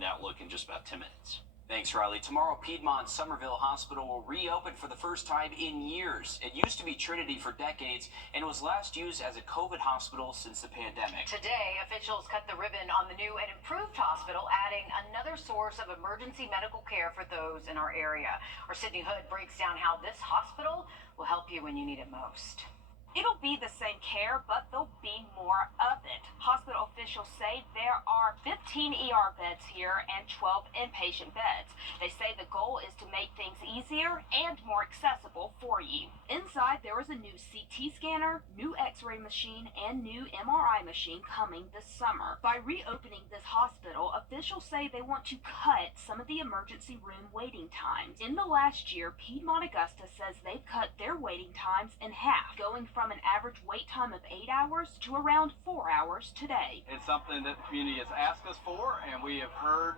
in that look in just about 10 minutes. Thanks, Riley. Tomorrow, Piedmont Somerville Hospital will reopen for the first time in years. It used to be Trinity for decades and was last used as a COVID hospital since the pandemic. Today, officials cut the ribbon on the new and improved hospital, adding another source of emergency medical care for those in our area. Our Sydney Hood breaks down how this hospital will help you when you need it most. It'll be the same care, but there'll be more of it. Hospital officials say there are 15 ER beds here and 12 inpatient beds. They say the goal is to make things easier and more accessible for you. Inside, there is a new CT scanner, new X-ray machine, and new MRI machine coming this summer. By reopening this hospital, officials say they want to cut some of the emergency room waiting times. In the last year, Piedmont Augusta says they've cut their waiting times in half, going from an average wait time of 8 hours to around 4 hours today. It's something that the community has asked us for, and we have heard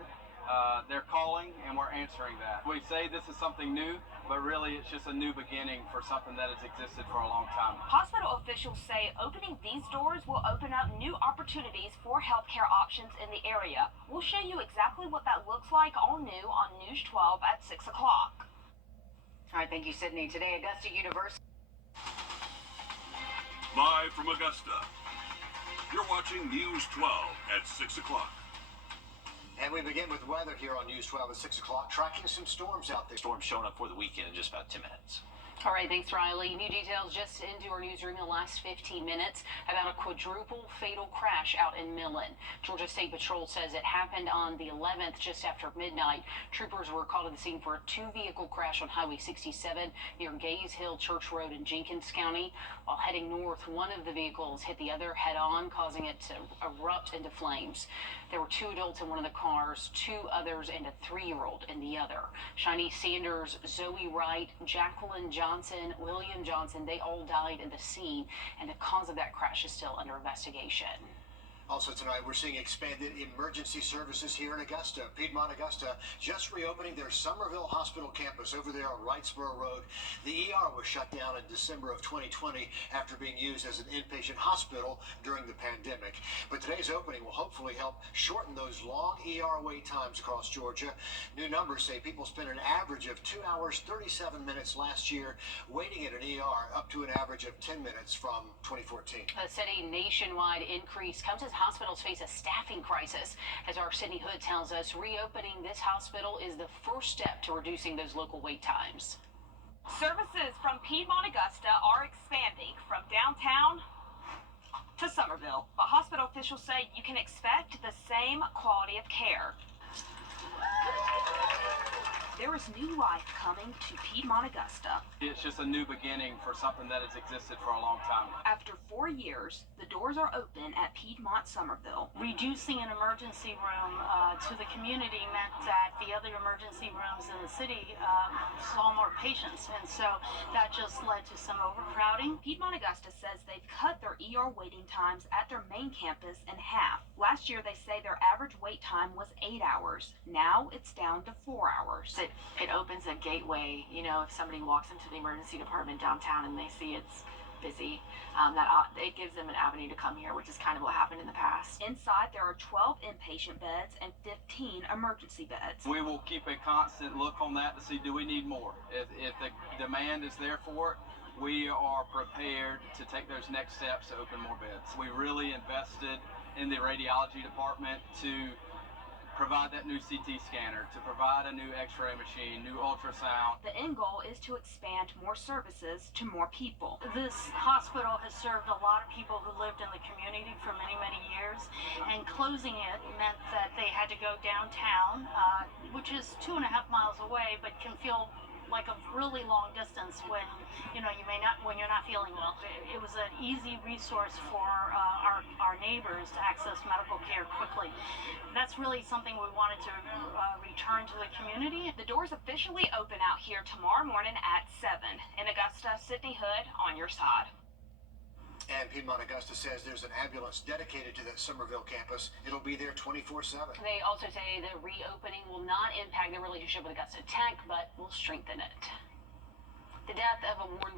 their calling, and we're answering that. We say this is something new, but really it's just a new beginning for something that has existed for a long time. Hospital officials say opening these doors will open up new opportunities for healthcare options in the area. We'll show you exactly what that looks like all new on News 12 at 6 o'clock. All right, thank you, Sydney. Today, Augusta University. Live from Augusta, you're watching News 12 at 6 o'clock. And we begin with weather here on News 12 at 6 o'clock, tracking some storms out there. Storm showing up for the weekend in just about 10 minutes. All right, thanks, Riley. New details just into our newsroom in the last 15 minutes about a quadruple fatal crash out in Millen. Georgia State Patrol says it happened on the 11th just after midnight. Troopers were called to the scene for a two-vehicle crash on Highway 67 near Gaze Hill Church Road in Jenkins County. While heading north, one of the vehicles hit the other head-on, causing it to erupt into flames. There were two adults in one of the cars, two others, and a 3-year-old in the other. Shiny Sanders, Zoe Wright, Jacqueline Johnson, William Johnson, they all died at the scene, and the cause of that crash is still under investigation. Also tonight, we're seeing expanded emergency services here in Augusta. Piedmont Augusta just reopening their Somerville Hospital campus over there on Wrightsboro Road. The ER was shut down in December of 2020 after being used as an inpatient hospital during the pandemic. But today's opening will hopefully help shorten those long ER wait times across Georgia. New numbers say people spent an average of 2 hours, 37 minutes last year waiting at an ER, up to an average of 10 minutes from 2014. A steady nationwide increase comes as hospitals face a staffing crisis. As our Sydney Hood tells us, reopening this hospital is the first step to reducing those local wait times. Services from Piedmont Augusta are expanding from downtown to Somerville, but hospital officials say you can expect the same quality of care. There is new life coming to Piedmont Augusta. It's just a new beginning for something that has existed for a long time. After 4 years, the doors are open at Piedmont Somerville. Reducing an emergency room to the community meant that the other emergency rooms in the city saw more patients, and so that just led to some overcrowding. Piedmont Augusta says they've cut their ER waiting times at their main campus in half. Last year, they say their average wait time was 8 hours. Now it's down to 4 hours. It opens a gateway. You know, if somebody walks into the emergency department downtown and they see it's busy, it gives them an avenue to come here, which is kind of what happened in the past. Inside, there are 12 inpatient beds and 15 emergency beds. We will keep a constant look on that to see, do we need more? If the demand is there for it, we are prepared to take those next steps to open more beds. We really invested in the radiology department to provide that new CT scanner, to provide a new X-ray machine, new ultrasound. The end goal is to expand more services to more people. This hospital has served a lot of people who lived in the community for many, many years, and closing it meant that they had to go downtown, which is 2.5 miles away, but can feel like a really long distance when when you're not feeling well. It was an easy resource for our neighbors to access medical care quickly. That's really something we wanted to return to the community. The doors officially open out here tomorrow morning at 7. In Augusta, Sydney Hood on your side. And Piedmont Augusta says there's an ambulance dedicated to that Somerville campus. It'll be there 24/7. They also say the reopening will not impact their relationship with Augusta Tech, but will strengthen it. The death of a Warrenville